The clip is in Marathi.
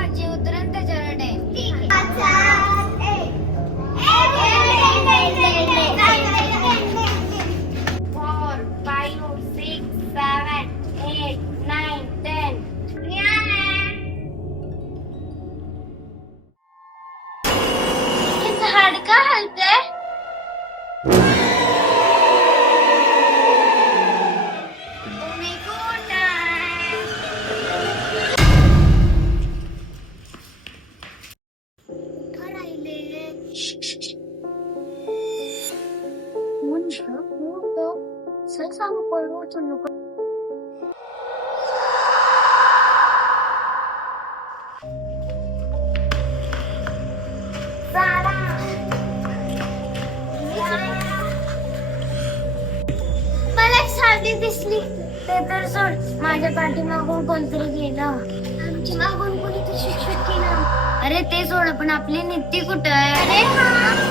माझी उतरण त्याच्यावर डे. फोर, 5, 6, 7, 8, 9, 10. झाड का हलतंय? तुम्ही कुठं आहे? कुठं राहिले? सांग पळवू नको. मला एक साडी दिसली. ते तर सोड, माझ्या पाठीमागून कोणतरी गेलं. आमच्या मागून कोणी तर शिक्षक केलं. अरे ते सोड, पण आपली नित्ती कुठं आहे? अरे हा